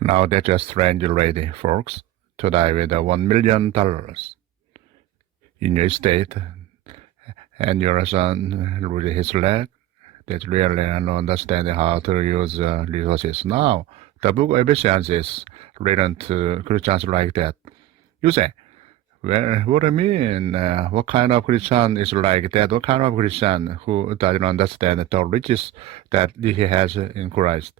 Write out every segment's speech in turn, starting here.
Now there's a strange lady, folks, today with $1 million in your estate, and your son lose his leg. That really don't understand how to use resources. Now, the book of Ephesians is written to Christians like that. You say, well, what do you mean? What kind of Christian is like that? What kind of Christian who doesn't understand the riches that he has in Christ?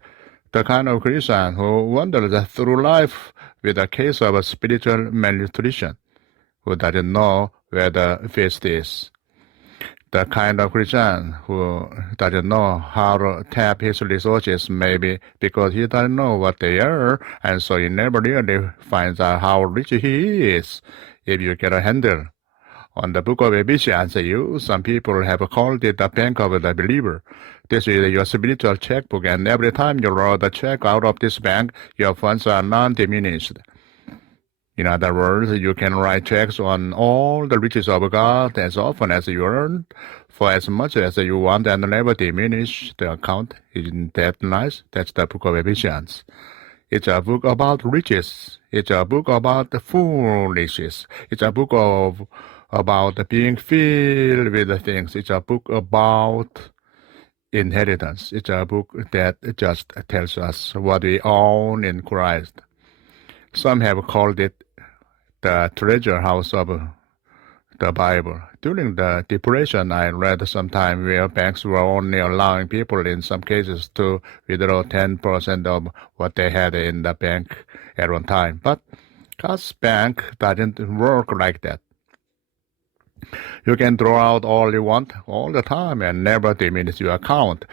The kind of Christian who wanders through life with a case of spiritual malnutrition, who doesn't know where the feast is. The kind of Christian who doesn't know how to tap his resources, maybe because he doesn't know what they are, and so he never really finds out how rich he is. If you get a handle on the book of Ephesians, some people have called it the bank of the believer. This is your spiritual checkbook, and every time you roll the check out of this bank, your funds are non-diminished. In other words, you can write checks on all the riches of God as often as you earn, for as much as you want, and never diminish the account. Isn't that nice? That's the book of Ephesians. It's a book about riches. It's a book about the foolishness. It's a book about being filled with things. It's a book about inheritance. It's a book that just tells us what we own in Christ. Some have called it the treasure house of the Bible. During the Depression, I read sometime where banks were only allowing people in some cases to withdraw 10% of what they had in the bank at one time. But God's bank doesn't work like that. You can draw out all you want all the time and never diminish your account.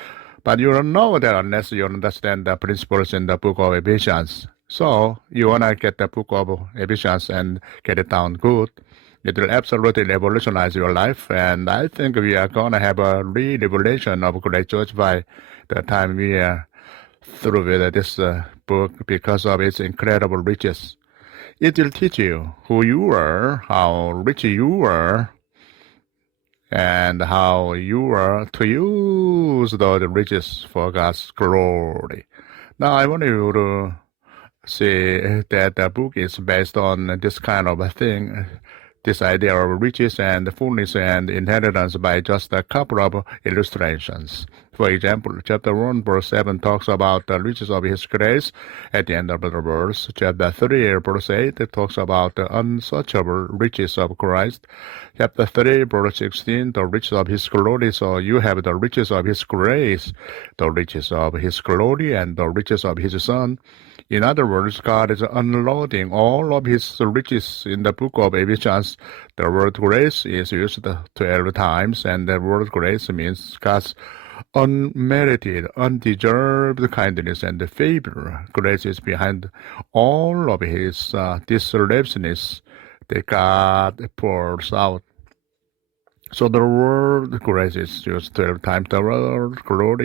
But you don't know that unless you understand the principles in the book of Ephesians. So you want to get the book of Ephesians and get it down good. It will absolutely revolutionize your life, and I think we are going to have a re-revelation of Great Church by the time we are through with this book because of its incredible riches. It will teach you who you are, how rich you are, and how you are to use those riches for God's glory. Now, I want you to see that the book is based on this kind of a thing, this idea of riches and fullness and inheritance by just a couple of illustrations. For example, chapter 1, verse 7 talks about the riches of His grace at the end of the verse. Chapter 3, verse 8 talks about the unsearchable riches of Christ. Chapter 3, verse 16, the riches of His glory. So you have the riches of His grace, the riches of His glory, and the riches of His Son. In other words, God is unloading all of His riches in the book of Ephesians. The word grace is used 12 times, and the word grace means God's unmerited, undeserved kindness and favor. Grace is behind all of His dislaveness that God pours out. So the word grace is used 12 times. The word glory